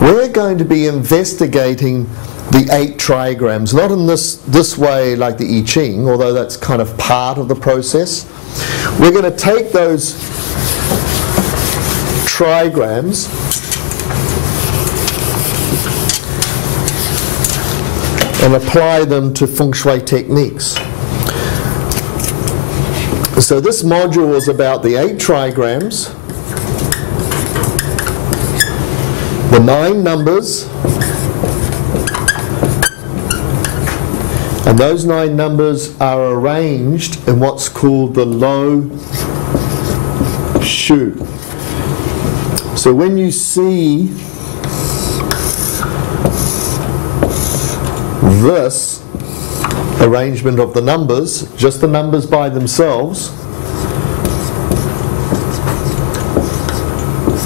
we're going to be investigating the 8 trigrams, not in this way like the I Ching, although that's kind of part of the process. We're going to take those trigrams and apply them to Feng Shui techniques. So this module is about the 8 trigrams, the 9 numbers, and those 9 numbers are arranged in what's called the Lo Shu. So when you see this arrangement of the numbers, just the numbers by themselves,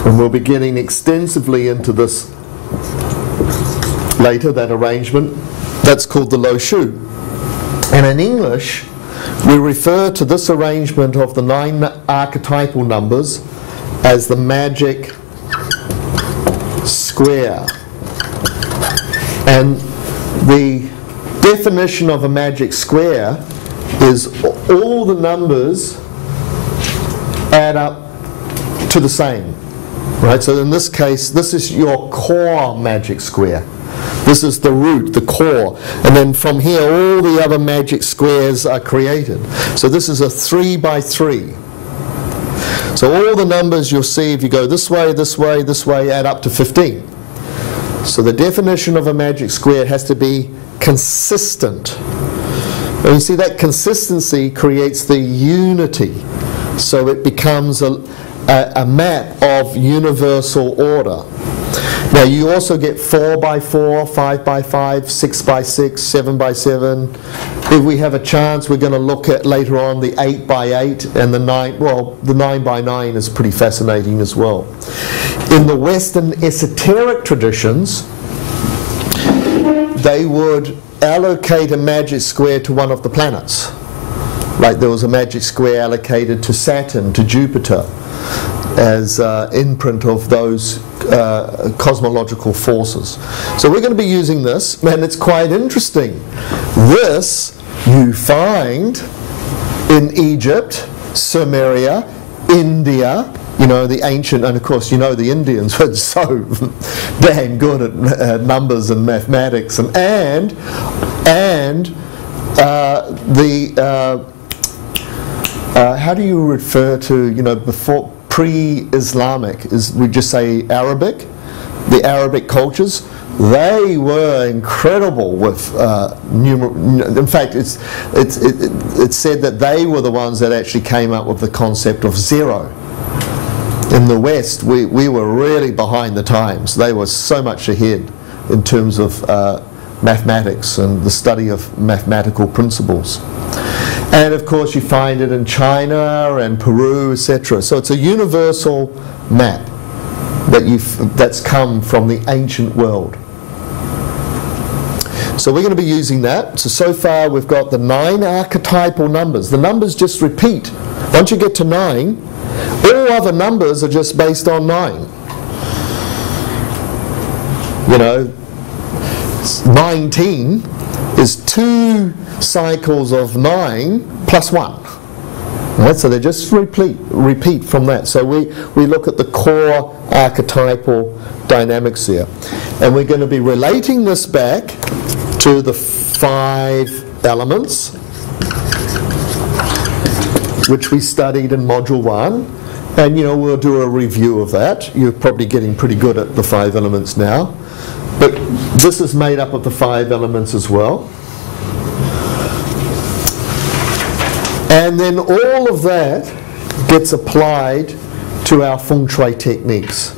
and we'll be getting extensively into this later, that arrangement, that's called the Lo Shu. And in English, we refer to this arrangement of the 9 archetypal numbers as the magic square. And the definition of a magic square is all the numbers add up to the same. Right? So in this case, this is your core magic square. This is the root, the core. And then from here, all the other magic squares are created. So this is a 3 by 3. So all the numbers you'll see, if you go this way, this way, this way, add up to 15. So the definition of a magic square has to be consistent. And you see that consistency creates the unity. So it becomes a map of universal order. Now you also get 4 by 4, 5 by 5, 6 by 6, 7 by 7. If we have a chance, we're going to look at later on the 8 by 8 and the 9. Well, the 9 by 9 is pretty fascinating as well. In the Western esoteric traditions, they would allocate a magic square to one of the planets. Like there was a magic square allocated to Saturn, to Jupiter, as imprint of those cosmological forces. So we're going to be using this, and it's quite interesting. This you find in Egypt, Sumeria, India, you know, the ancient, and of course you know the Indians were so dang good at numbers and mathematics, and how do you refer to, you know, before pre-Islamic, is we just say Arabic, the Arabic cultures, they were incredible with in fact it's said that they were the ones that actually came up with the concept of zero. In the West, we were really behind the times. They were so much ahead in terms of mathematics and the study of mathematical principles. And of course you find it in China and Peru, etc. So it's a universal map that's come from the ancient world. So we're going to be using that. So far we've got the 9 archetypal numbers. The numbers just repeat. Once you get to 9, all other numbers are just based on 9. You know, 19 is 2 cycles of 9 plus 1. Right? So they just repeat from that. So we look at the core archetypal dynamics here. And we're going to be relating this back to the 5 elements, which we studied in Module 1. And you know, we'll do a review of that. You're probably getting pretty good at the 5 elements now. But this is made up of the 5 elements as well. And then all of that gets applied to our Feng Shui techniques.